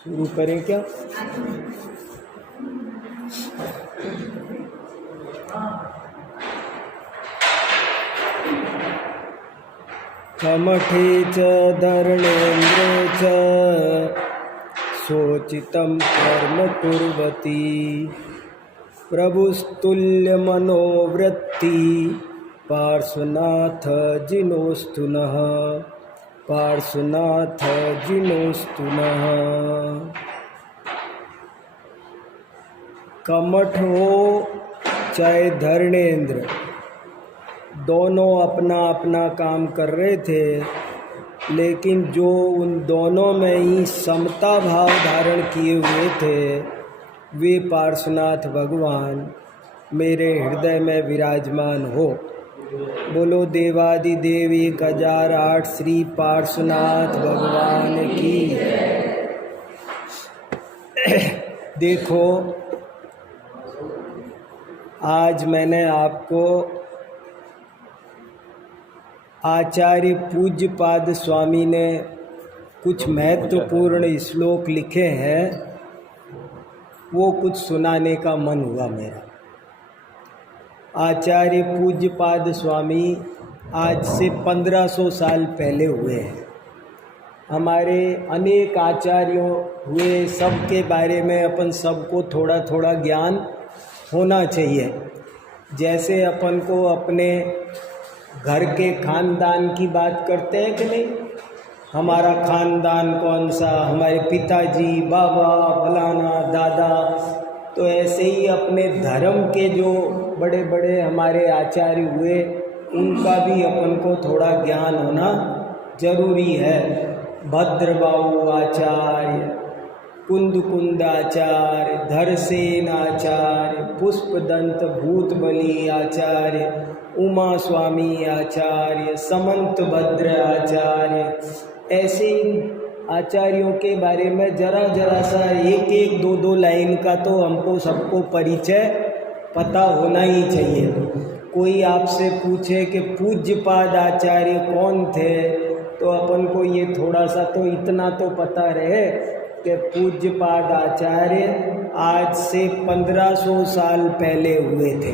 शुरू करें क्या? कमठे च धर्मेन्द्रे च शोचितं कर्म कुर्वती प्रभुस्तुल्यमनोवृत्ति पार्श्वनाथ जिनोस्तु नः पार्श्वनाथ जिनोस्तु नः। कमठ हो चाहे धर्मेंद्र, दोनों अपना अपना काम कर रहे थे, लेकिन जो उन दोनों में ही समता भाव धारण किए हुए थे वे पार्श्वनाथ भगवान मेरे हृदय में विराजमान हो। बोलो देवादिदेव 1008 श्री पार्श्वनाथ भगवान की। देखो, आज मैंने आपको आचार्य पूज्यपाद स्वामी ने कुछ महत्वपूर्ण श्लोक लिखे हैं, वो कुछ सुनाने का मन हुआ मेरा। आचार्य पूज्यपाद स्वामी आज से 1500 साल पहले हुए हैं। हमारे अनेक आचार्यों हुए, सबके बारे में अपन सबको थोड़ा थोड़ा ज्ञान होना चाहिए। जैसे अपन को अपने घर के खानदान की बात करते हैं कि नहीं, हमारा खानदान कौन सा, हमारे पिताजी, बाबा, फलाना, दादा, तो ऐसे ही अपने धर्म के जो बड़े बड़े हमारे आचार्य हुए उनका भी अपन को थोड़ा ज्ञान होना जरूरी है। भद्रबाहु आचार्य, कुंद आचार्य, धरसेन आचार्य, पुष्पदंत भूतबली आचार्य, उमा स्वामी आचार्य, समंत भद्र आचार्य, ऐसे आचार्यों के बारे में जरा जरा सा एक एक दो दो लाइन का तो हमको सबको परिचय पता होना ही चाहिए। कोई आपसे पूछे कि पूज्यपाद आचार्य कौन थे, तो अपन को ये थोड़ा सा तो इतना तो पता रहे कि पूज्यपाद आचार्य आज से 1500 साल पहले हुए थे।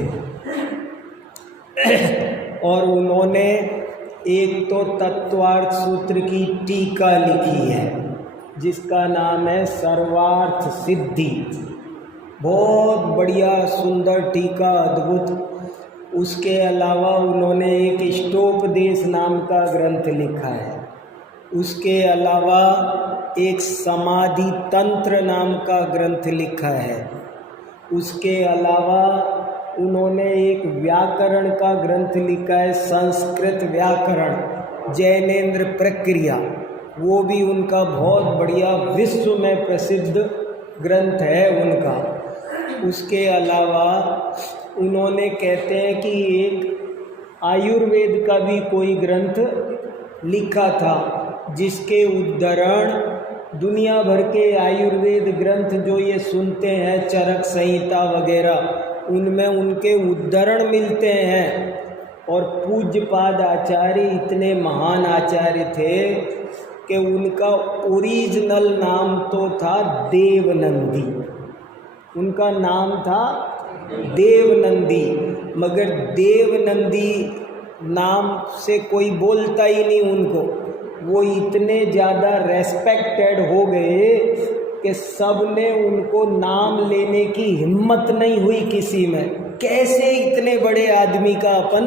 और उन्होंने एक तो तत्वार्थ सूत्र की टीका लिखी है जिसका नाम है सर्वार्थ सिद्धि। बहुत बढ़िया सुंदर टीका, अद्भुत। उसके अलावा उन्होंने एक इष्टोपदेश नाम का ग्रंथ लिखा है। उसके अलावा एक समाधि तंत्र नाम का ग्रंथ लिखा है। उसके अलावा उन्होंने एक व्याकरण का ग्रंथ लिखा है, संस्कृत व्याकरण, जैनेन्द्र प्रक्रिया। वो भी उनका बहुत बढ़िया विश्व में प्रसिद्ध ग्रंथ है उनका। उसके अलावा उन्होंने कहते हैं कि एक आयुर्वेद का भी कोई ग्रंथ लिखा था जिसके उद्धरण दुनिया भर के आयुर्वेद ग्रंथ जो ये सुनते हैं, चरक संहिता वगैरह, उनमें उनके उद्धरण मिलते हैं। और पूज्यपाद आचार्य इतने महान आचार्य थे कि उनका ओरिजिनल नाम तो था देवनंदी। उनका नाम था देवनंदी, मगर देवनंदी नाम से कोई बोलता ही नहीं उनको। वो इतने ज़्यादा रेस्पेक्टेड हो गए कि सब ने उनको नाम लेने की हिम्मत नहीं हुई किसी में। कैसे इतने बड़े आदमी का अपन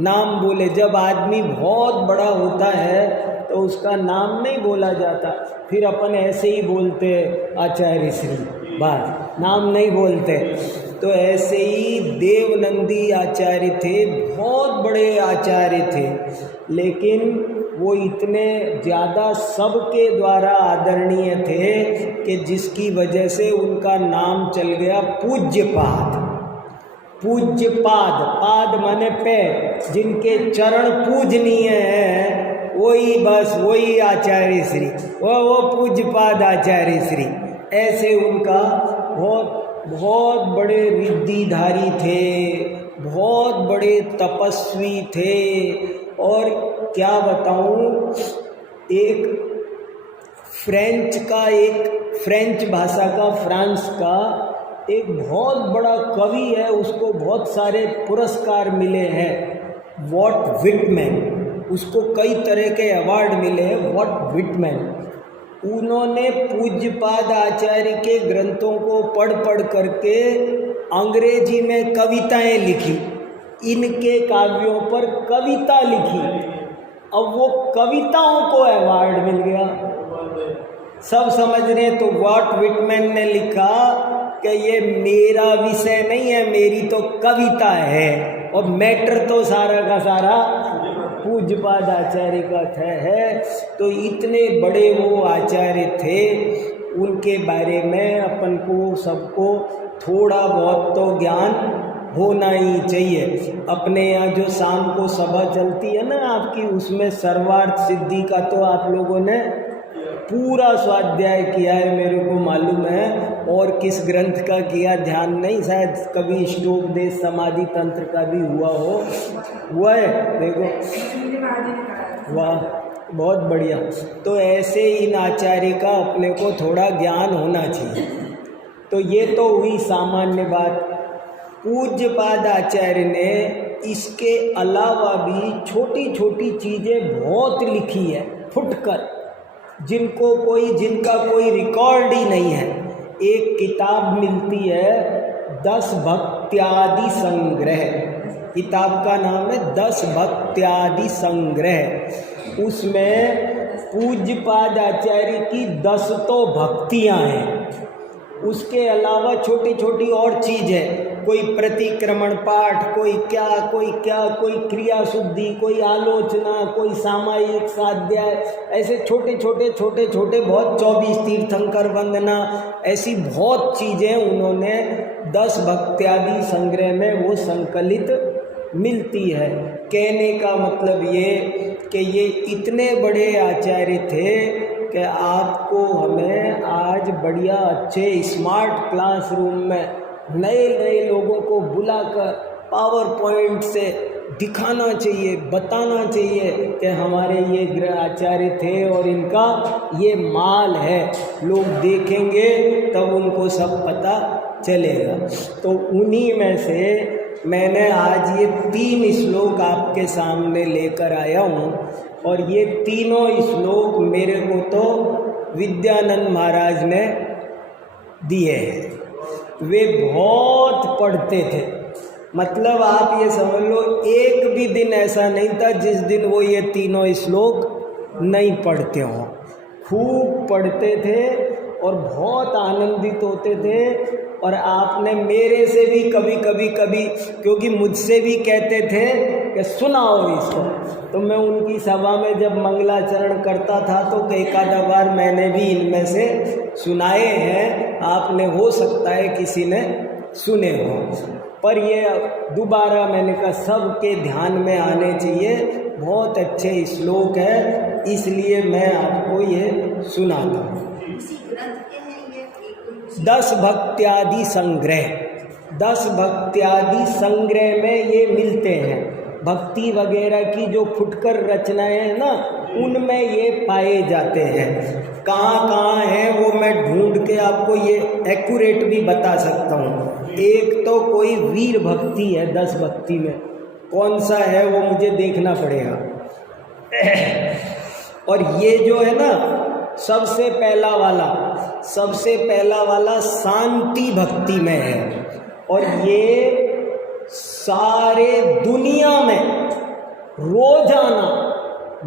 नाम बोले? जब आदमी बहुत बड़ा होता है तो उसका नाम नहीं बोला जाता, फिर अपन ऐसे ही बोलते आचार्य श्री, बात नाम नहीं बोलते। तो ऐसे ही देवनंदी आचार्य थे, बहुत बड़े आचार्य थे, लेकिन वो इतने ज़्यादा सबके द्वारा आदरणीय थे कि जिसकी वजह से उनका नाम चल गया पूज्यपाद। पूज्यपाद, पाद माने पैर, जिनके चरण पूजनीय हैं वही, बस वही आचार्य श्री, वो पूज्यपाद आचार्य श्री। ऐसे उनका बहुत बड़े रिद्धिधारी थे, बहुत बड़े तपस्वी थे। और क्या बताऊं, एक फ्रेंच भाषा का, फ्रांस का एक बहुत बड़ा कवि है, उसको बहुत सारे पुरस्कार मिले हैं, वॉल्ट व्हिटमैन। उसको कई तरह के अवार्ड मिले हैं, वॉल्ट व्हिटमैन। उन्होंने पूज्यपाद आचार्य के ग्रंथों को पढ़ करके अंग्रेजी में कविताएं लिखी, इनके काव्यों पर कविता लिखी। अब वो कविताओं को अवार्ड मिल गया, सब समझ रहे। तो वॉल्ट व्हिटमैन ने लिखा कि ये मेरा विषय नहीं है, मेरी तो कविता है, और मैटर तो सारा का सारा पूज्यपाद आचार्य का है। तो इतने बड़े वो आचार्य थे, उनके बारे में अपन को सबको थोड़ा बहुत तो ज्ञान होना ही चाहिए। अपने यहाँ जो शाम को सभा चलती है ना आपकी, उसमें सर्वार्थ सिद्धि का तो आप लोगों ने पूरा स्वाध्याय किया है, मेरे को मालूम है। और किस ग्रंथ का किया ध्यान नहीं, शायद कभी ष्टोपदेश समाधि तंत्र का भी हुआ है। देखो, वाह, बहुत बढ़िया। तो ऐसे इन आचार्य का अपने को थोड़ा ज्ञान होना चाहिए। तो ये तो हुई सामान्य बात। पूज्यपाद आचार्य ने इसके अलावा भी छोटी छोटी चीज़ें बहुत लिखी है फुटकर, जिनका कोई रिकॉर्ड ही नहीं है। एक किताब मिलती है 10 भक्त्यादि संग्रह, किताब का नाम है 10 भक्त्यादि संग्रह। उसमें पूज्यपाद आचार्य की 10 तो भक्तियाँ हैं, उसके अलावा छोटी छोटी और चीज़ें, कोई प्रतिक्रमण पाठ, कोई क्या, कोई क्रिया शुद्धि, कोई आलोचना, कोई सामायिक स्वाध्याय, ऐसे छोटे छोटे बहुत 24 तीर्थंकर वंदना, ऐसी बहुत चीज़ें उन्होंने 10 भक्त्यादि संग्रह में वो संकलित मिलती है। कहने का मतलब ये कि ये इतने बड़े आचार्य थे कि आपको हमें आज बढ़िया अच्छे स्मार्ट क्लासरूम में नए लोगों को बुलाकर पावर पॉइंट से दिखाना चाहिए, बताना चाहिए कि हमारे ये आचार्य थे और इनका ये माल है। लोग देखेंगे तब उनको सब पता चलेगा। तो उन्हीं में से मैंने आज ये 3 श्लोक आपके सामने लेकर आया हूँ, और ये तीनों श्लोक मेरे को तो विद्यानंद महाराज ने दिए हैं। वे बहुत पढ़ते थे, मतलब आप ये समझ लो एक भी दिन ऐसा नहीं था जिस दिन वो ये तीनों श्लोक नहीं पढ़ते हों। खूब पढ़ते थे और बहुत आनंदित होते थे। और आपने मेरे से भी कभी क्योंकि मुझसे भी कहते थे कि सुनाओ इसको, तो मैं उनकी सभा में जब मंगलाचरण करता था तो एक आधा बार मैंने भी इनमें से सुनाए हैं। आपने हो सकता है किसी ने सुने हो, पर ये दोबारा मैंने कहा सबके ध्यान में आने चाहिए। बहुत अच्छे श्लोक है, इसलिए मैं आपको ये सुनाता हूँ। 10 भक्त्यादि संग्रह, 10 भक्त्यादि संग्रह में ये मिलते हैं। भक्ति वगैरह की जो फुटकर रचनाएं हैं ना, उनमें ये पाए जाते हैं। कहाँ हैं वो मैं ढूंढ के आपको ये एक्यूरेट भी बता सकता हूँ। एक तो कोई वीर भक्ति है 10 भक्ति में, कौन सा है वो मुझे देखना पड़ेगा। और ये जो है ना सबसे पहला वाला शांति भक्ति में है। और ये सारे दुनिया में रोजाना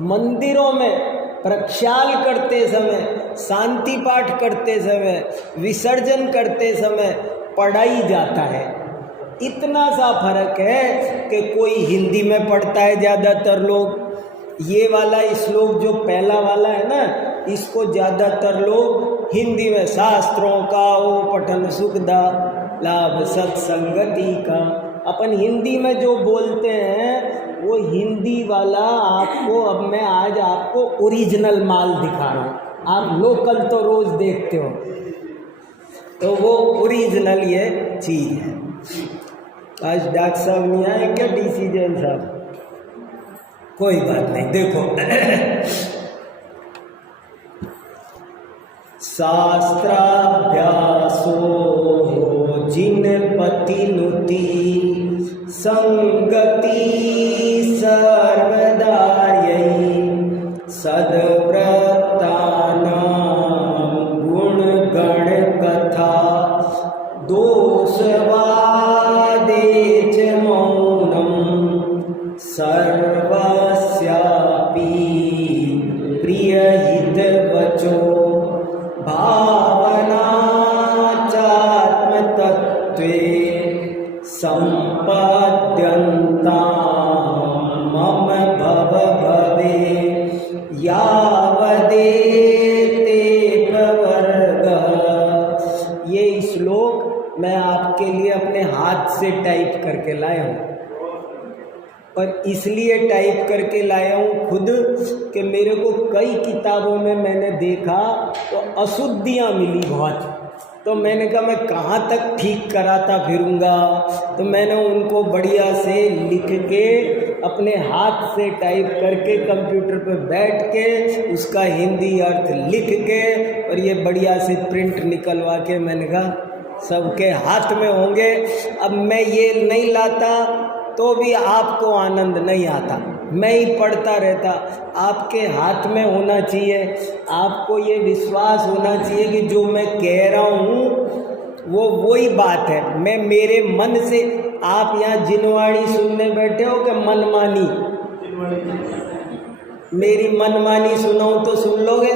मंदिरों में प्रक्षाल करते समय, शांति पाठ करते समय, विसर्जन करते समय पढ़ाई जाता है। इतना सा फर्क है कि कोई हिंदी में पढ़ता है ज़्यादातर लोग। ये वाला श्लोक जो पहला वाला है ना, इसको ज़्यादातर लोग हिंदी में शास्त्रों का वो पठन सुखदा लाभ सत्संगति का, अपन हिंदी में जो बोलते हैं वो हिंदी वाला आपको, अब मैं आज आपको ओरिजिनल माल दिखा रहा हूँ। आप लोकल तो रोज़ देखते हो, तो वो ओरिजिनल ये चीज़ है। आज डॉक्टर साहब नहीं आए क्या, DC जैन साहब? कोई बात नहीं, देखो शास्त्राभ्यासो जिन पतिनुति संगति सर्वदायै सद्व्रतानां गुणगण कथा दोषवादे च मौनं सर्वस्यापि प्रियहितवचो भावना चात्मतत्त्वे सम्पद्यन्तां मम भवे यावदेते प्रवर्गः। ये श्लोक मैं आपके लिए अपने हाथ से टाइप करके लाया हूँ, पर इसलिए टाइप करके लाया हूँ खुद कि मेरे को कई किताबों में मैंने देखा तो अशुद्धियाँ मिली बहुत, तो मैंने कहा मैं कहाँ तक ठीक कराता फिरूँगा, तो मैंने उनको बढ़िया से लिख के अपने हाथ से टाइप करके कंप्यूटर पर बैठ के उसका हिंदी अर्थ लिख के और ये बढ़िया से प्रिंट निकलवा के मैंने कहा सबके हाथ में होंगे। अब मैं ये नहीं लाता तो भी आपको आनंद नहीं आता, मैं ही पढ़ता रहता। आपके हाथ में होना चाहिए, आपको ये विश्वास होना चाहिए कि जो मैं कह रहा हूँ वो वही बात है। मैं मेरे मन से, आप यहाँ जिनवाणी सुनने बैठे हो कि मनमानी? मेरी मनमानी सुनाऊँ तो सुन लोगे?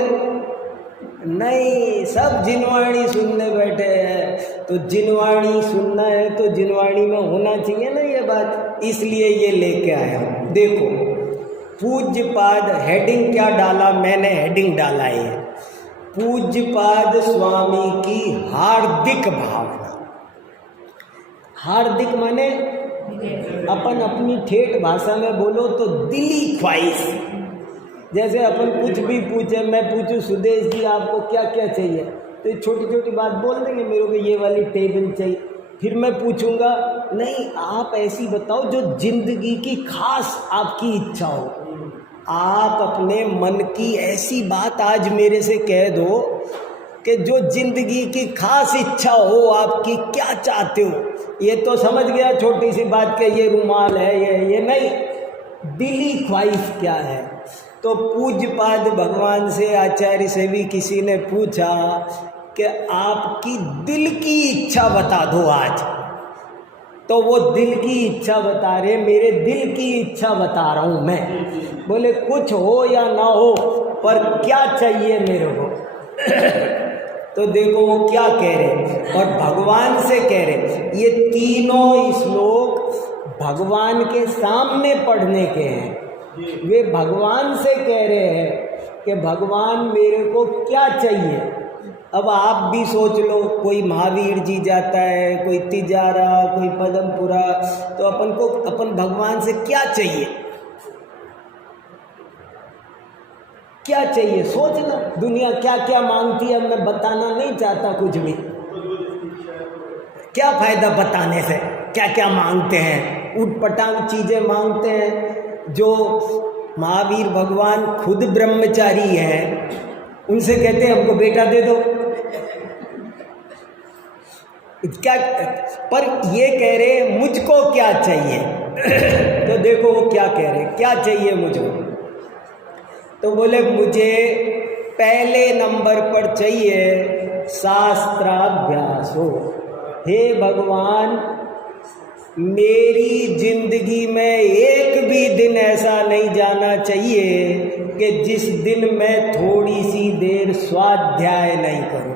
नहीं, सब जिनवाणी सुनने बैठे हैं। तो जिनवाणी सुनना है तो जिनवाणी में होना चाहिए ना ये बात, इसलिए ये लेके आया हूँ। देखो पूज्यपाद, हेडिंग क्या डाला मैंने? हेडिंग डाला है पूज्यपाद स्वामी की हार्दिक भावना। हार्दिक माने अपन अपनी ठेठ भाषा में बोलो तो दिली ख्वाहिश। जैसे अपन कुछ भी पूछे, मैं पूछूं सुदेश जी आपको क्या क्या चाहिए, तो छोटी छोटी बात बोल देंगे मेरे को ये वाली टेबल चाहिए। फिर मैं पूछूंगा नहीं आप ऐसी बताओ जो जिंदगी की खास आपकी इच्छा हो। आप अपने मन की ऐसी बात आज मेरे से कह दो कि जो जिंदगी की खास इच्छा हो आपकी, क्या चाहते हो। ये तो समझ गया छोटी सी बात के ये रुमाल है, ये नहीं, दिली ख्वाहिश क्या है। तो पूज्यपाद भगवान से, आचार्य से भी किसी ने पूछा कि आपकी दिल की इच्छा बता दो आज, तो वो दिल की इच्छा बता रहे, मेरे दिल की इच्छा बता रहा हूँ मैं। बोले कुछ हो या ना हो पर क्या चाहिए मेरे को। तो देखो वो क्या कह रहे और भगवान से कह रहे। ये तीनों श्लोक भगवान के सामने पढ़ने के हैं। वे भगवान से कह रहे हैं कि भगवान मेरे को क्या चाहिए। अब आप भी सोच लो, कोई महावीर जी जाता है, कोई तिजारा, कोई पदमपुरा, तो अपन भगवान से क्या चाहिए, क्या चाहिए सोचना। दुनिया क्या क्या मांगती है, मैं बताना नहीं चाहता कुछ भी, क्या फायदा बताने से। क्या क्या मांगते हैं, उटपटांग चीजें मांगते हैं। जो महावीर भगवान खुद ब्रह्मचारी हैं, उनसे कहते हैं हमको बेटा दे दो। क्या, पर ये कह रहे मुझको क्या चाहिए। तो देखो वो क्या कह रहे, क्या चाहिए मुझको। तो बोले मुझे पहले नंबर पर चाहिए शास्त्राभ्यास हो। हे भगवान, मेरी जिंदगी में एक भी दिन ऐसा नहीं जाना चाहिए कि जिस दिन मैं थोड़ी सी देर स्वाध्याय नहीं करूं।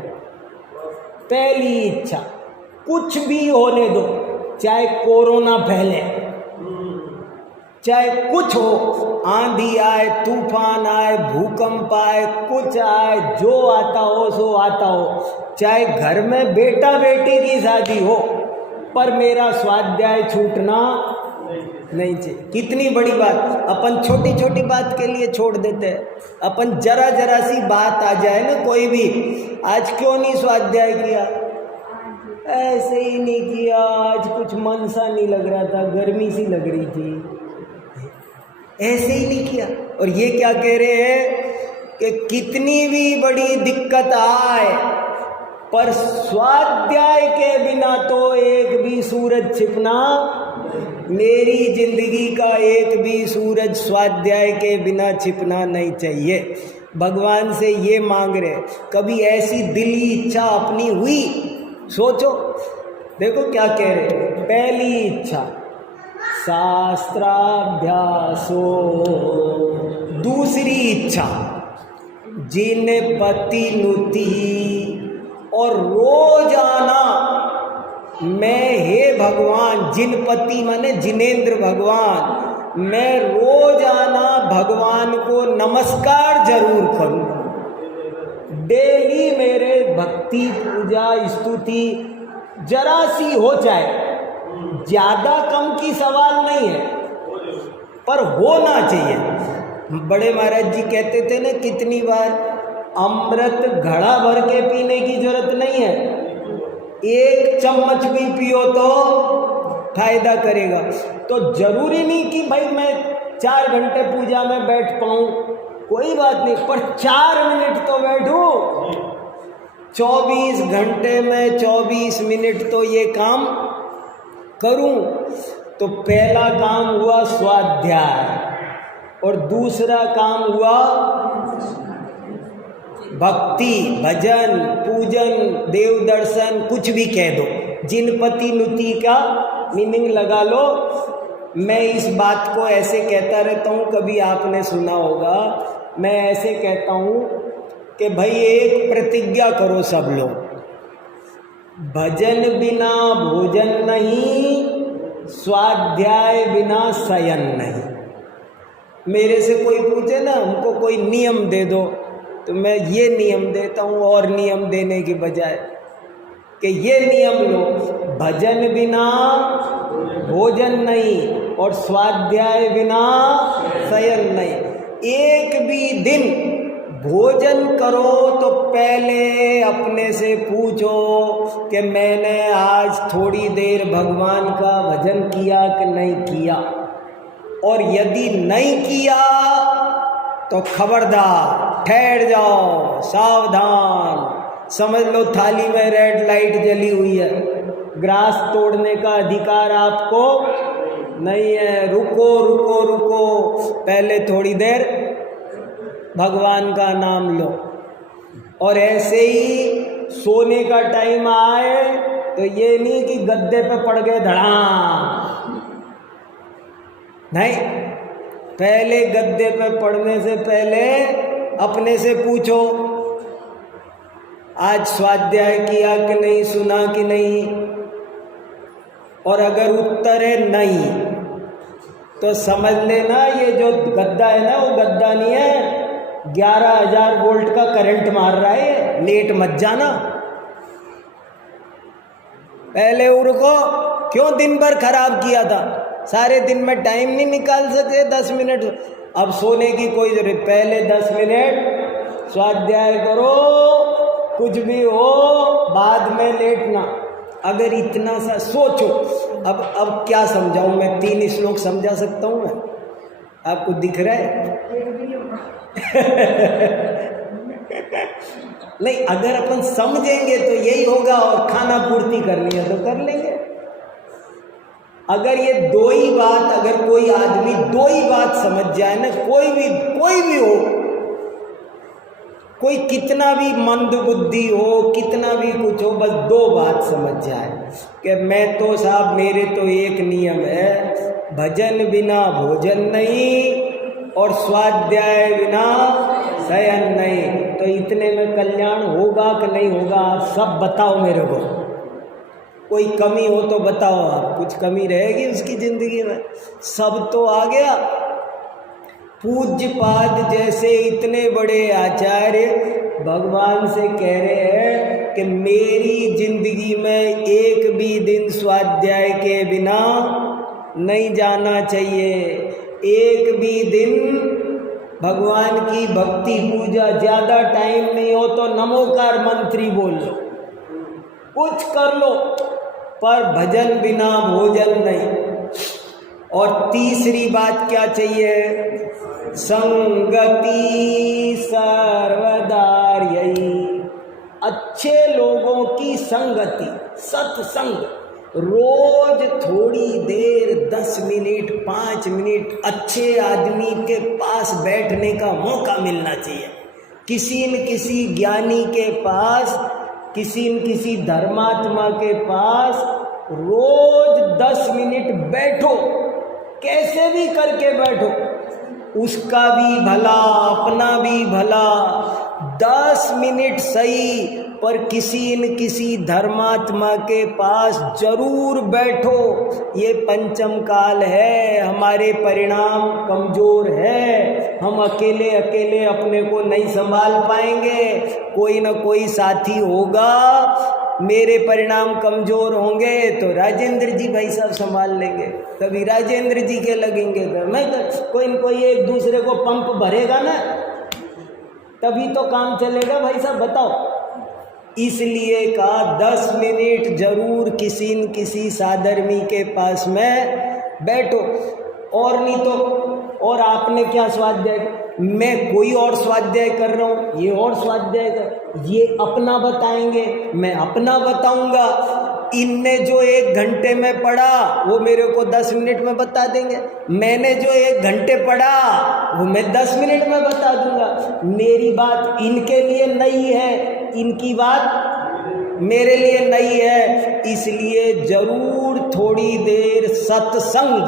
पहली इच्छा, कुछ भी होने दो, चाहे कोरोना फैले, चाहे कुछ हो, आंधी आए, तूफान आए, भूकंप आए, कुछ आए, जो आता हो सो आता हो, चाहे घर में बेटा बेटी की शादी हो, पर मेरा स्वाध्याय छूटना नहीं चाहिए। कितनी बड़ी बात, अपन छोटी छोटी बात के लिए छोड़ देते हैं। अपन जरा जरा सी बात आ जाए ना, कोई भी, आज क्यों नहीं स्वाध्याय किया, ऐसे ही नहीं किया, आज कुछ मन सा नहीं लग रहा था, गर्मी सी लग रही थी, ऐसे ही नहीं किया। और ये क्या कह रहे हैं कि कितनी भी बड़ी दिक्कत आए पर स्वाध्याय के बिना तो एक भी सूरज छिपना, मेरी जिंदगी का एक भी सूरज स्वाध्याय के बिना छिपना नहीं चाहिए। भगवान से ये मांग रहे। कभी ऐसी दिली इच्छा अपनी हुई? सोचो, देखो क्या कह रहे। पहली इच्छा शास्त्राभ्यासो, दूसरी इच्छा जिन पति नुति, और रोजाना मैं, हे भगवान, जिनपति माने जिनेंद्र भगवान, मैं रोजाना भगवान को नमस्कार जरूर करूं। डेली मेरे भक्ति पूजा स्तुति जरा सी हो जाए, ज्यादा कम की सवाल नहीं है पर होना चाहिए। बड़े महाराज जी कहते थे ना कितनी बार, अमृत घड़ा भर के पीने की जरूरत नहीं है, एक चम्मच भी पियो तो फायदा करेगा। तो जरूरी नहीं कि भाई मैं 4 घंटे पूजा में बैठ पाऊं, कोई बात नहीं, पर 4 मिनट तो बैठूं। 24 घंटे में 24 मिनट तो ये काम करूं। तो पहला काम हुआ स्वाध्याय और दूसरा काम हुआ भक्ति, भजन, पूजन, देव दर्शन, कुछ भी कह दो। जिनपति नुति का मीनिंग लगा लो। मैं इस बात को ऐसे कहता रहता हूँ, कभी आपने सुना होगा, मैं ऐसे कहता हूँ कि भाई एक प्रतिज्ञा करो सब लोग, भजन बिना भोजन नहीं, स्वाध्याय बिना शयन नहीं। मेरे से कोई पूछे ना, हमको कोई नियम दे दो, तो मैं ये नियम देता हूँ और नियम देने के बजाय कि ये नियम लो, भजन बिना भोजन नहीं और स्वाध्याय बिना शयन नहीं। एक भी दिन भोजन करो तो पहले अपने से पूछो कि मैंने आज थोड़ी देर भगवान का भजन किया कि नहीं किया, और यदि नहीं किया तो खबरदार, ठहर जाओ, सावधान, समझ लो थाली में रेड लाइट जली हुई है, ग्रास तोड़ने का अधिकार आपको नहीं है। रुको रुको रुको, पहले थोड़ी देर भगवान का नाम लो। और ऐसे ही सोने का टाइम आए तो ये नहीं कि गद्दे पे पड़ गए धड़ाम, नहीं, पहले गद्दे पे पड़ने से पहले अपने से पूछो आज स्वाध्याय किया कि नहीं, सुना कि नहीं, और अगर उत्तर है नहीं तो समझ लेना ये जो गद्दा है ना, वो गद्दा नहीं है, 11,000 वोल्ट का करंट मार रहा है, लेट मत जाना। पहले उनको क्यों दिन भर खराब किया था, सारे दिन में टाइम नहीं निकाल सके 10 मिनट, अब सोने की कोई जरूरत, पहले 10 मिनट स्वाध्याय करो, कुछ भी हो बाद में लेटना। अगर इतना सा सोचो, अब क्या समझाऊं मैं, 3 श्लोक समझा सकता हूं मैं, आपको दिख रहा है? नहीं, अगर अपन समझेंगे तो यही होगा, और खाना पूर्ति करनी है तो कर लेंगे। अगर ये 2 ही बात, अगर कोई आदमी 2 ही बात समझ जाए ना, कोई भी हो, कोई कितना भी मंद बुद्धि हो, कितना भी कुछ हो, बस 2 बात समझ जाए कि मैं तो साहब, मेरे तो एक नियम है, भजन बिना भोजन नहीं और स्वाध्याय बिना शयन नहीं, तो इतने में कल्याण होगा कि नहीं होगा? आप सब बताओ मेरे को, कोई कमी हो तो बताओ। आप कुछ कमी रहेगी उसकी जिंदगी में? सब तो आ गया। पूज्य पाद जैसे इतने बड़े आचार्य भगवान से कह रहे हैं कि मेरी जिंदगी में एक भी दिन स्वाध्याय के बिना नहीं जाना चाहिए, एक भी दिन भगवान की भक्ति पूजा, ज़्यादा टाइम नहीं हो तो नमोकार मंत्री बोल लो, कुछ कर लो, पर भजन बिना भोजन नहीं। और तीसरी बात क्या चाहिए? संगति सर्वदार्यई। अच्छे लोगों की संगति, सत्संग, रोज थोड़ी देर 10 मिनट 5 मिनट अच्छे आदमी के पास बैठने का मौका मिलना चाहिए। किसी न किसी ज्ञानी के पास, किसी न किसी धर्मात्मा के पास रोज 10 मिनट बैठो, कैसे भी करके बैठो, उसका भी भला अपना भी भला। 10 मिनट सही, पर किसी न किसी धर्मात्मा के पास जरूर बैठो। ये पंचम काल है, हमारे परिणाम कमज़ोर है, हम अकेले अकेले अपने को नहीं संभाल पाएंगे, कोई न कोई साथी होगा। मेरे परिणाम कमज़ोर होंगे तो राजेंद्र जी भाई साहब संभाल लेंगे, कभी राजेंद्र जी के लगेंगे, मैं कोई न कोई एक दूसरे को पंप भरेगा ना, तभी तो काम चलेगा भाई साहब, बताओ। इसलिए कहा 10 मिनट जरूर किसी न किसी साधर्मी के पास में बैठो। और नहीं तो, और आपने क्या स्वाध्याय, मैं कोई और स्वाध्याय कर रहा हूँ, ये और स्वाध्याय कर, ये अपना बताएंगे, मैं अपना बताऊंगा। इनने जो 1 घंटे में पढ़ा वो मेरे को 10 मिनट में बता देंगे, मैंने जो 1 घंटे पढ़ा वो मैं 10 मिनट में बता दूंगा। मेरी बात इनके लिए नई है, इनकी बात मेरे लिए नई है। इसलिए जरूर थोड़ी देर सत्संग,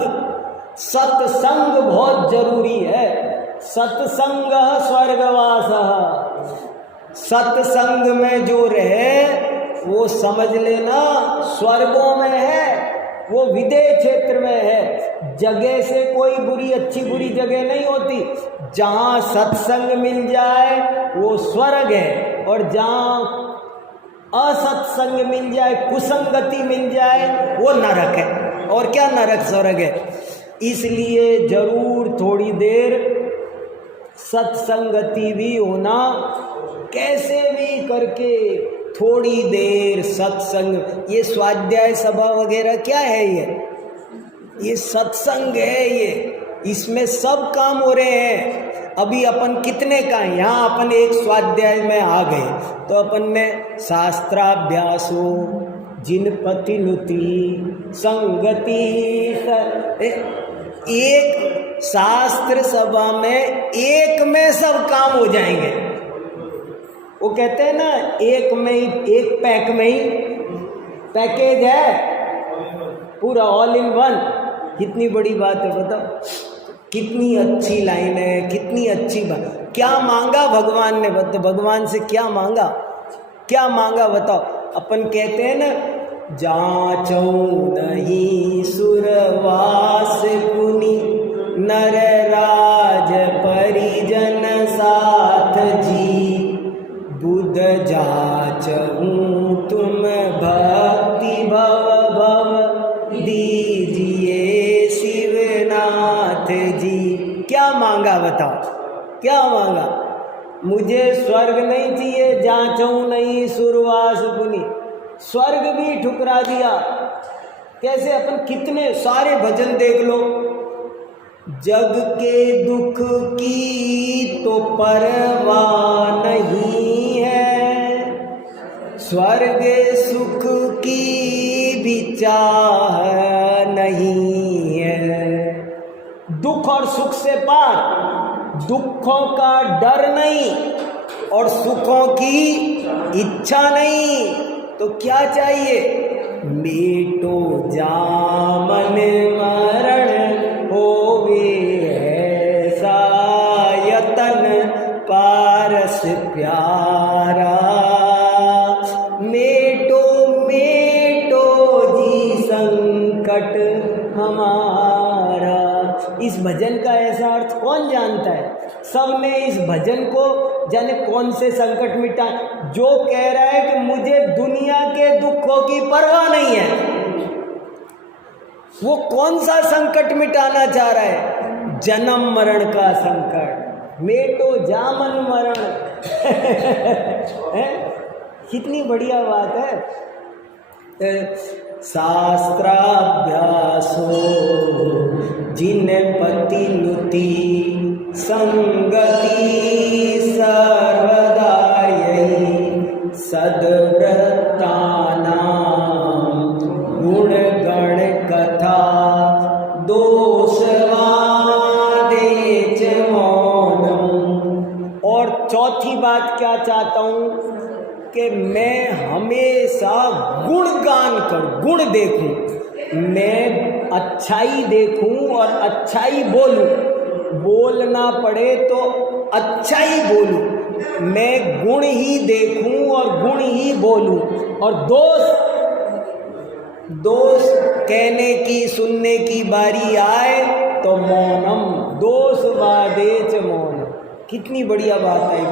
सत्संग बहुत जरूरी है। सत्संग स्वर्गवास, सत्संग में जो रहे वो समझ लेना स्वर्गों में है, वो विदेह क्षेत्र में है। जगह से कोई बुरी अच्छी बुरी जगह नहीं होती, जहाँ सत्संग मिल जाए वो स्वर्ग है, और जहाँ असत्संग मिल जाए, कुसंगति मिल जाए, वो नरक है। और क्या नरक स्वर्ग है। इसलिए जरूर थोड़ी देर सत्संगति भी होना, कैसे भी करके थोड़ी देर सत्संग। ये स्वाध्याय सभा वगैरह क्या है, ये सत्संग है, ये इसमें सब काम हो रहे हैं। अभी अपन कितने का, यहाँ अपन एक स्वाध्याय में आ गए तो अपन ने शास्त्राभ्यासो जिनपति नुति संगति, एक शास्त्र सभा में एक में सब काम हो जाएंगे। वो कहते हैं ना, एक में ही, एक पैक में ही पैकेज है पूरा, ऑल इन वन। कितनी बड़ी बात है बताओ, कितनी अच्छी लाइन है, कितनी अच्छी बात। क्या मांगा भगवान ने, बताओ भगवान से क्या मांगा, क्या मांगा बताओ। अपन कहते हैं ना, जांचौ नहीं सुरवास पुनि नर राज परिजन साथ जी, बुध जाचहूँ तुम भक्ति भव भव दीजिए शिवनाथ जी। क्या मांगा बताओ, क्या मांगा। मुझे स्वर्ग नहीं चाहिए, जांचहूँ नहीं सुरवास पुनि, स्वर्ग भी ठुकरा दिया। कैसे, अपन कितने सारे भजन देख लो, जग के दुख की तो परवाह नहीं है, स्वर्ग सुख की भी चाह नहीं है। दुख और सुख से पार, दुखों का डर नहीं और सुखों की इच्छा नहीं, तो क्या चाहिए। मेटो जामन मरण होवे ऐसा यतन पारस प्यारा, मेटो मेटो जी संकट हमारा। इस भजन का ऐसा अर्थ कौन जानता है। सबने इस भजन को जाने कौन से संकट मिटा। जो कह रहा है कि मुझे दुनिया के दुखों की परवाह नहीं है, वो कौन सा संकट मिटाना चाह रहा है। जन्म मरण का संकट, मेटो जामन मरण कितनी बढ़िया बात है। शास्त्राभ्यासो जिन पति नुति संगति सर्वदा यही सद्वृत्तानां गुण गण कथा दोषवादे च मौनम। और चौथी बात क्या चाहता हूँ कि मैं हमेशा गुणगान करूं, गुण देखूं, मैं अच्छाई देखूं और अच्छाई बोलूं, बोलना पड़े तो अच्छाई बोलूं, मैं गुण ही देखूं और गुण ही बोलूं। और दोष कहने की सुनने की बारी आए तो मौनम, दोष वादे च मौनम। कितनी बढ़िया बात है ये,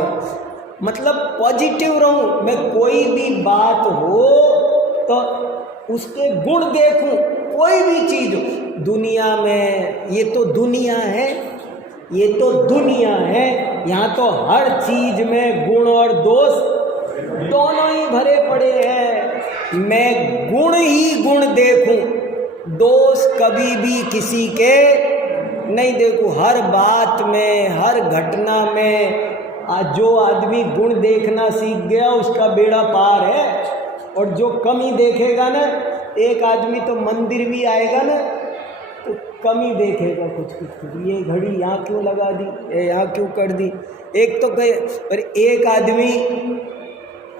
मतलब पॉजिटिव रहूं, मैं कोई भी बात हो तो उसके गुण देखूं, कोई भी चीज हो दुनिया में। ये तो दुनिया है, ये तो दुनिया है, यहाँ तो हर चीज में गुण और दोष दोनों ही भरे पड़े हैं। मैं गुण ही गुण देखूं, दोष कभी भी किसी के नहीं देखूं। हर बात में, हर घटना में आज जो आदमी गुण देखना सीख गया उसका बेड़ा पार है। और जो कमी देखेगा ना, एक आदमी तो मंदिर भी आएगा ना तो कमी देखेगा कुछ, ये घड़ी यहाँ क्यों लगा दी, ये यहाँ क्यों कर दी, एक तो कहे। पर एक आदमी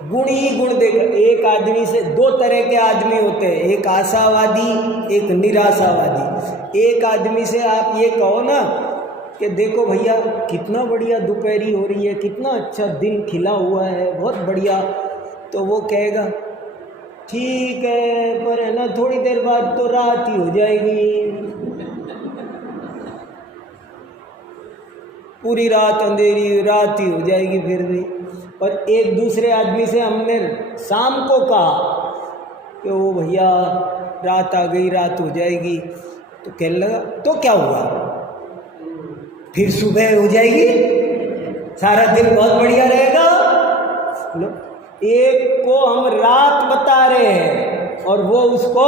गुण ही गुण देख। एक आदमी से दो तरह के आदमी होते हैं, एक आशावादी, एक निराशावादी। एक आदमी से आप ये कहो ना कि देखो भैया कितना बढ़िया दोपहरी हो रही है, कितना अच्छा दिन खिला हुआ है, बहुत बढ़िया, तो वो कहेगा ठीक है, पर है ना थोड़ी देर बाद तो रात ही हो जाएगी, पूरी रात अंधेरी, रात ही हो जाएगी फिर भी। और एक दूसरे आदमी से हमने शाम को कहा कि वो भैया रात आ गई, रात हो जाएगी, तो कहने लगा तो क्या हुआ, फिर सुबह हो जाएगी, सारा दिन बहुत बढ़िया रहेगा। एक को हम रात बता रहे हैं और वो उसको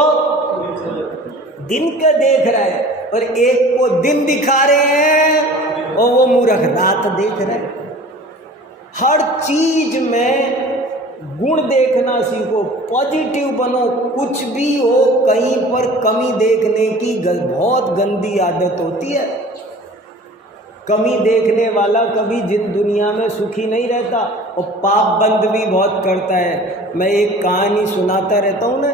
दिन का देख रहा है, और एक को दिन दिखा रहे हैं और वो मूर्ख रात देख रहा है। हर चीज में गुण देखना सीखो, पॉजिटिव बनो। कुछ भी हो, कहीं पर कमी देखने की बहुत गंदी आदत होती है। कमी देखने वाला कभी जिन दुनिया में सुखी नहीं रहता, और पाप बंद भी बहुत करता है। मैं एक कहानी सुनाता रहता हूँ ना।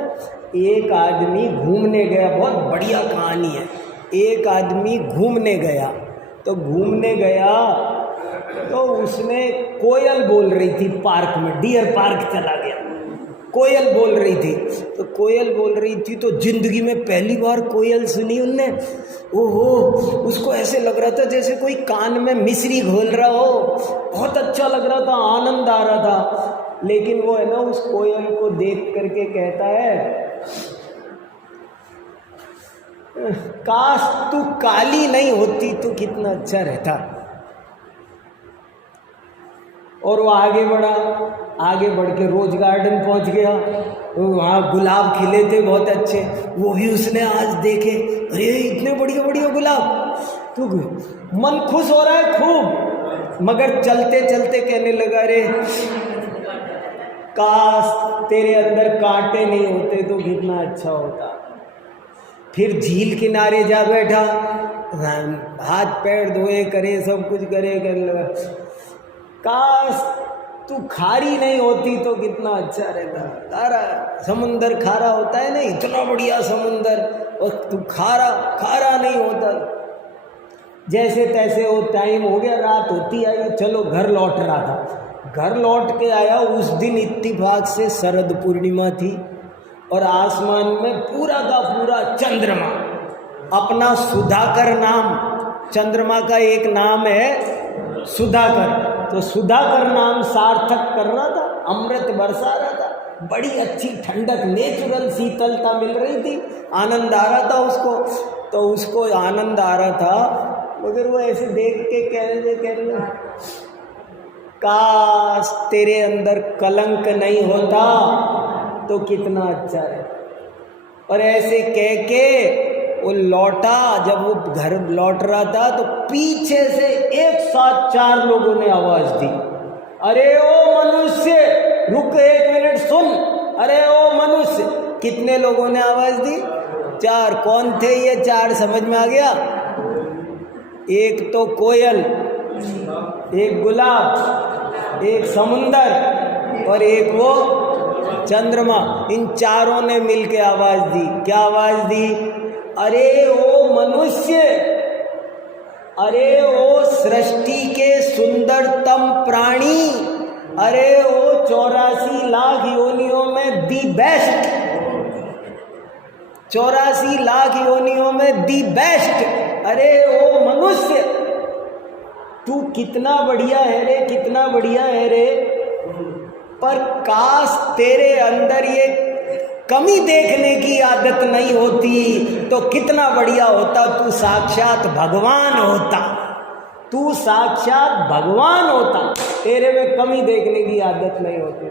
एक आदमी घूमने गया, बहुत बढ़िया कहानी है। एक आदमी घूमने गया, तो घूमने गया तो उसने कोयल बोल रही थी पार्क में, डियर पार्क चला गया, कोयल बोल रही थी। तो कोयल बोल रही थी तो जिंदगी में पहली बार कोयल सुनी उनने। ओहो, उसको ऐसे लग रहा था जैसे कोई कान में मिश्री घोल रहा हो, बहुत अच्छा लग रहा था, आनंद आ रहा था। लेकिन वो है ना उस कोयल को देख करके कहता है काश तू काली नहीं होती तो कितना अच्छा रहता। और वो आगे बढ़ा, आगे बढ़ के रोज गार्डन पहुंच गया, वहाँ गुलाब खिले थे बहुत अच्छे, वो भी उसने आज देखे, अरे इतने बढ़िया बढ़िया गुलाब, तो मन खुश हो रहा है खूब। मगर चलते चलते कहने लगा, अरे काश तेरे अंदर कांटे नहीं होते तो कितना अच्छा होता। फिर झील किनारे जा बैठा, हाथ पैर धोए, करे सब कुछ करे, कहने लगा काश तू खारी नहीं होती तो कितना अच्छा रहता। खारा समुंदर खारा होता है ना, इतना बढ़िया समुंदर, और तू खारा नहीं होता। जैसे तैसे वो टाइम हो गया, रात होती आई, चलो घर लौट रहा था। घर लौट के आया, उस दिन इत्तेफाक से शरद पूर्णिमा थी और आसमान में पूरा का पूरा चंद्रमा, अपना सुधाकर नाम, चंद्रमा का एक नाम है सुधाकर, तो सुधाकर नाम सार्थक कर रहा था, अमृत बरसा रहा था, बड़ी अच्छी ठंडक, नेचुरल शीतलता मिल रही थी, आनंद आ रहा था उसको। तो उसको आनंद आ रहा था, मगर वो ऐसे देख के कह रहे काश तेरे अंदर कलंक नहीं होता तो कितना अच्छा है। और ऐसे कह के वो लौटा, जब वो घर लौट रहा था तो पीछे से एक साथ 4 लोगों ने आवाज दी, अरे ओ मनुष्य, रुक 1 मिनट सुन, अरे ओ मनुष्य। कितने लोगों ने आवाज दी? 4। कौन थे ये 4 समझ में आ गया? एक तो कोयल, एक गुलाब, एक समुंदर और एक वो चंद्रमा। इन चारों ने मिलके आवाज दी। क्या आवाज दी? अरे ओ मनुष्य, अरे ओ सृष्टि के सुंदरतम प्राणी, अरे ओ 84 लाख योनियों में दी बेस्ट, 84 लाख योनियों में दी बेस्ट, अरे ओ मनुष्य, तू कितना बढ़िया है रे, कितना बढ़िया है रे। पर काश तेरे अंदर ये कमी देखने की आदत नहीं होती तो कितना बढ़िया होता, तू साक्षात भगवान होता, तू साक्षात भगवान होता। तेरे में कमी देखने की आदत नहीं होती।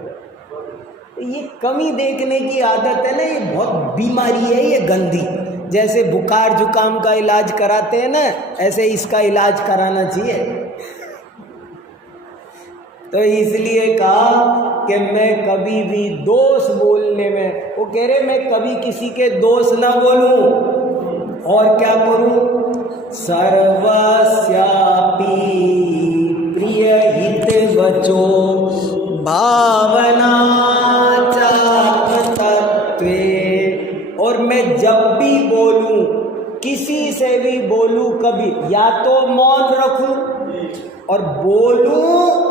ये कमी देखने की आदत है ना, ये बहुत बीमारी है, ये गंदी। जैसे बुखार जुकाम का इलाज कराते हैं ना, ऐसे इसका इलाज कराना चाहिए। तो इसलिए कहा कि मैं कभी भी दोष बोलने में, वो कह रहे मैं कभी किसी के दोष ना बोलूं और क्या करूं? सर्वस्यापि प्रिय हित वचो भावना तत्वे। और मैं जब भी बोलूं, किसी से भी बोलूं, कभी या तो मौन रखूं और बोलूं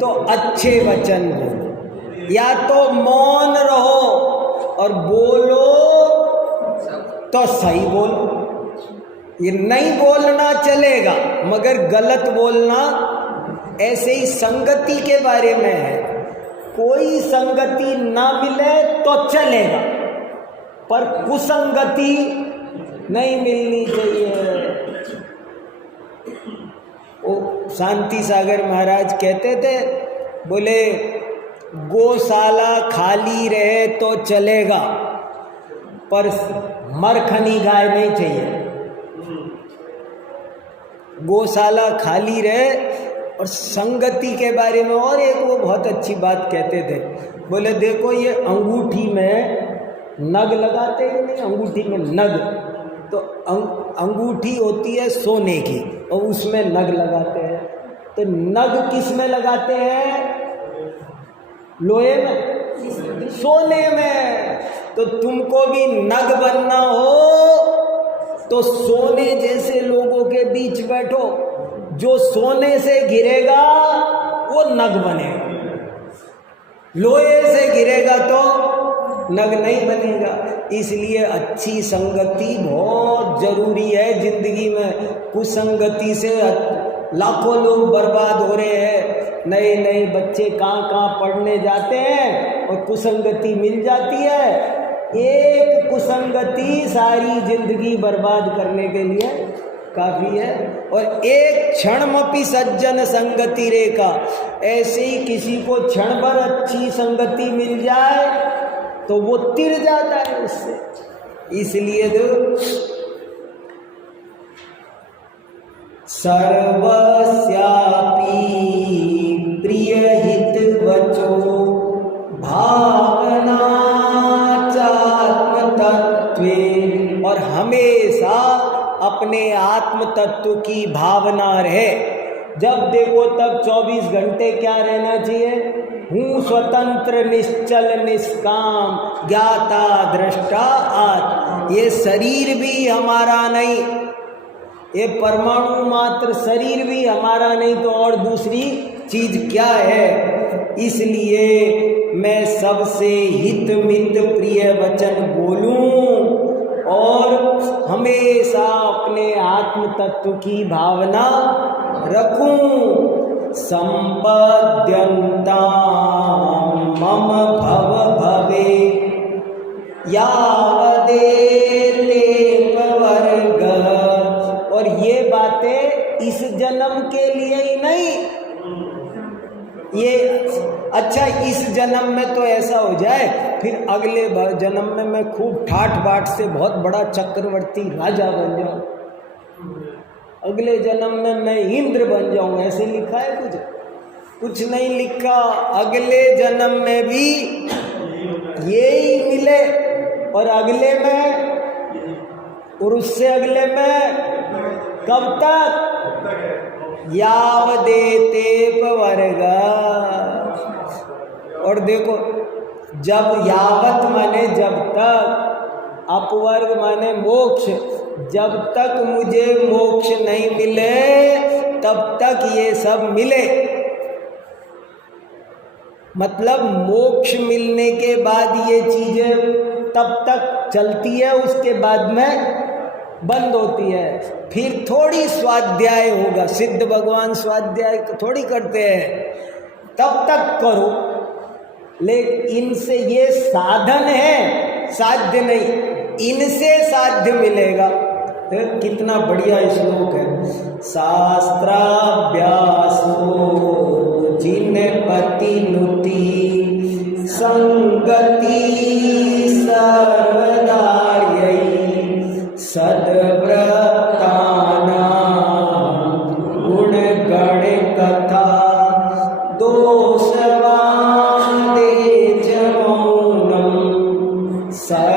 तो अच्छे वचन बोलो, या तो मौन रहो और बोलो तो सही बोलो। ये नहीं बोलना चलेगा मगर गलत बोलना। ऐसे ही संगति के बारे में है, कोई संगति ना मिले तो चलेगा पर कुसंगति नहीं मिलनी चाहिए। वो शांति सागर महाराज कहते थे, बोले गौशाला खाली रहे तो चलेगा पर मरखनी गाय नहीं चाहिए। गौशाला खाली रहे। और संगति के बारे में और एक वो बहुत अच्छी बात कहते थे, बोले देखो ये अंगूठी में नग लगाते हैं नहीं, अंगूठी में नग, तो अंगूठी होती है सोने की और उसमें नग लगाते हैं। तो नग किस में लगाते हैं? लोहे में, सोने में। तो तुमको भी नग बनना हो तो सोने जैसे लोगों के बीच बैठो, जो सोने से गिरेगा वो नग बनेगा, लोहे से गिरेगा तो नग नहीं बनेगा। इसलिए अच्छी संगति बहुत जरूरी है जिंदगी में। कुसंगति से लाखों लोग बर्बाद हो रहे हैं। नए नए बच्चे कहाँ पढ़ने जाते हैं और कुसंगति मिल जाती है। एक कुसंगति सारी जिंदगी बर्बाद करने के लिए काफी है। और एक क्षणमपि सज्जन संगति रेखा, ऐसे ही किसी को क्षण भर अच्छी संगति मिल जाए तो वो तिर जाता है उससे। इसलिए तो सर्वस्यापि प्रिय हित वचो भावना चात्म तत्वे। और हमेशा अपने आत्म तत्व की भावना रहे। जब देखो तब 24 घंटे क्या रहना चाहिए? हूँ स्वतंत्र निश्चल निष्काम ज्ञाता दृष्टा आत्मा। ये शरीर भी हमारा नहीं, ये परमाणु मात्र शरीर भी हमारा नहीं तो और दूसरी चीज क्या है? इसलिए मैं सबसे हित मित प्रिय वचन बोलूं और हमेशा अपने आत्म तत्व की भावना रखूं। संपद्यन्ता मम भव भवे यावदेव वर्ग। और ये बातें इस जन्म के लिए ही नहीं, ये अच्छा इस जन्म में तो ऐसा हो जाए, फिर अगले जन्म में मैं खूब ठाठ बाट से बहुत बड़ा चक्रवर्ती राजा बन जाऊं, अगले जन्म में मैं इंद्र बन जाऊं, ऐसे लिखा है कुछ नहीं लिखा। अगले जन्म में भी यही मिले और अगले में और उससे अगले में, कब तक? यावदेते पवर्ग। और देखो, जब यावत माने जब तक, अपवर्ग माने मोक्ष, जब तक मुझे मोक्ष नहीं मिले तब तक ये सब मिले। मतलब मोक्ष मिलने के बाद ये चीजें तब तक चलती है, उसके बाद में बंद होती है। फिर थोड़ी स्वाध्याय होगा, सिद्ध भगवान स्वाध्याय थोड़ी करते हैं, तब तक करो, लेकिन इनसे ये साधन है, साध्य नहीं, इनसे साध्य मिलेगा। तो कितना बढ़िया श्लोक है। शास्त्राभ्यासो जिन पति नुति संगति सर्वदा सद्व्रतानां गुण गण कथा दोषवादे च मौनम सर्वस्यापि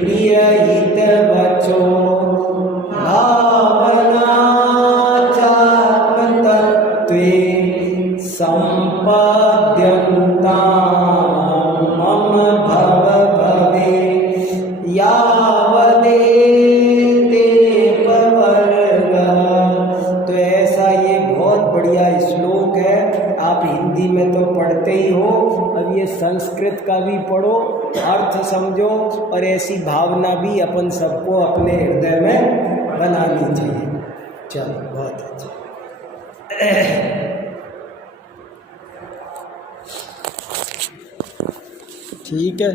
प्रियहित वचो भावना चात्मतत्त्वे संपद्यन्ता मम भव यावदेते पवर्ग। तो ऐसा ये बहुत बढ़िया श्लोक है, आप हिंदी में तो पढ़ते ही हो, अब ये संस्कृत का भी पढ़ो, अर्थ समझो, और ऐसी भावना भी अपन सबको अपने हृदय में बनानी चाहिए। चलो बहुत अच्छा, ठीक है।